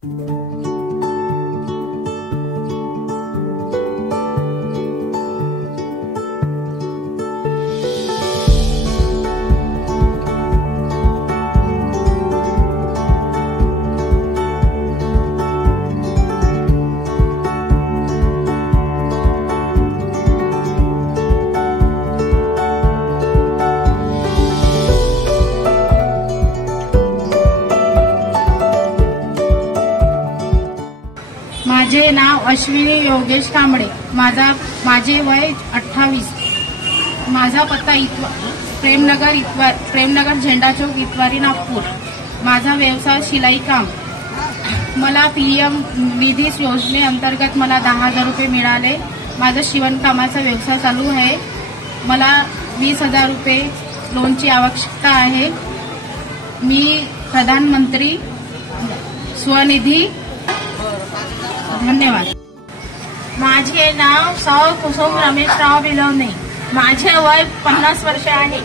माझे नाव अश्विनी योगेश कांबळे, माझे वय 28, माझा पत्ता प्रेमनगर झेंडा चौक इतवारी नागपूर। माझा व्यवसाय शिलाई काम। मला PM निधी योजनेअंतर्गत मला 10,000 रुपये मिळाले। माझा शिवणकामाचा व्यवसाय चालू आहे। मला 20,000 रुपये लोनची आवश्यकता आहे। मी प्रधानमंत्री स्वनिधी। धन्यवाद। माझे नाव सौ कुसुम रमेशराव बिलवणे, माझे वय 50 वर्ष आहे।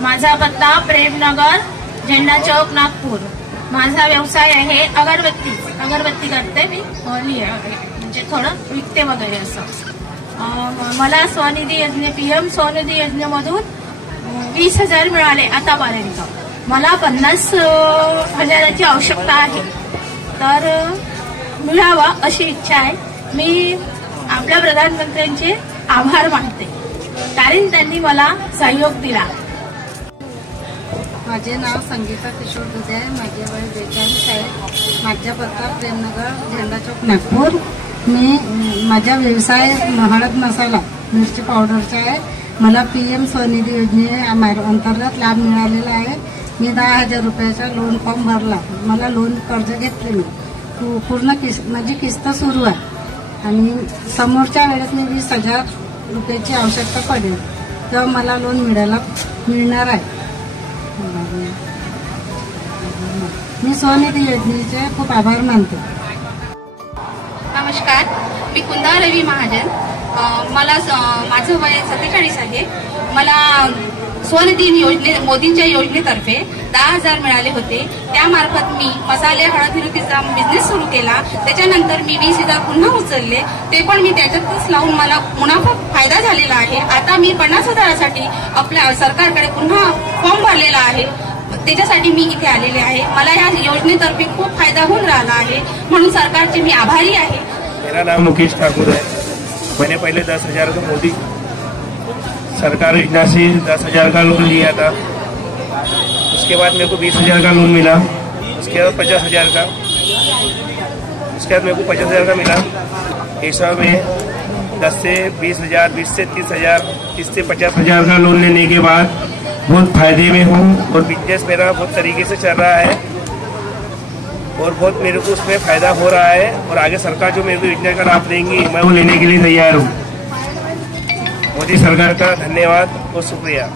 माझा पत्ता प्रेमनगर झेंडा चौक नागपूर। माझा व्यवसाय आहे अगरबत्ती करते मी, म्हणजे थोडं विकते वगैरे असं। मला स्वनिधी योजने PM स्वनिधी योजनेमधून 20,000 मिळाले आतापर्यंत। मला 50,000ची आवश्यकता आहे, तर मिळावा अशी इच्छा आहे। मी आपल्या प्रधानमंत्र्यांचे आभार मानते, कारण त्यांनी मला सहयोग दिला। माझे नाव संगीता किशोर दुधे आहे। माझे वय 42 आहे। माझा पत्ता प्रेमनगर झेंडा चौक नागपूर। माझा व्यवसाय हळद मसाला मिरची पावडरचा आहे। मला PM स्वनिधी योजने अंतर्गत लाभ मिळालेला आहे। मी 10,000 रुपयाचा लोन फॉर्म भरला। मला लोन कर्ज घेतले मी पूर्ण माझी किस्त सुरू आहे आणि समोरच्या वेळेस मी 20,000 रुपयाची आवश्यकता पडेल तर मला लोन मिळणार आहे। मी स्वनिधी योजनेचे खूप आभार मानते। नमस्कार, मी कुंदा रवी महाजन। माझं वय 47 आहे। मला स्वनिधी योजने मोदींच्या योजनेतर्फे 10,000 मिळाले होते। त्यामार्फत मी मसाले हळद निर्मितीचा बिझनेस सुरू केला। त्याच्यानंतर मी 20,000 पुन्हा उचलले, ते पण मी त्याच्यातच लावून मला मुनाफा फायदा झालेला आहे। आता मी 50,000साठी आपल्या सरकारकडे पुन्हा फॉर्म भरलेला आहे, त्याच्यासाठी मी इथे आलेले आहे। मला या योजनेतर्फे खूप फायदा होऊन राहिला आहे, म्हणून सरकारचे मी आभारी आहे। मेरा नाम मुकेश ठाकुर है। मैंने पहले 10,000 का मोदी सरकार योजना से 10,000 का लोन लिया था। उसके बाद मेरे को 20,000 का लोन मिला। उसके बाद 50,000 का, उसके बाद मेरे को 50,000 का मिला। ऐसा में 10 से 20,000, 20 से 30,000, 30 से 50,000 का लोन लेने के बाद बहुत फायदे में हूँ और बिजनेस मेरा बहुत तरीके से चल रहा है और बहुत मेरे को उसमें फायदा हो रहा है। और आगे सरकार जो मेरे को योजना का लाभ देंगी मैं वो लेने के लिए तैयार हूँ। मोदी सरकार का धन्यवाद और शुक्रिया।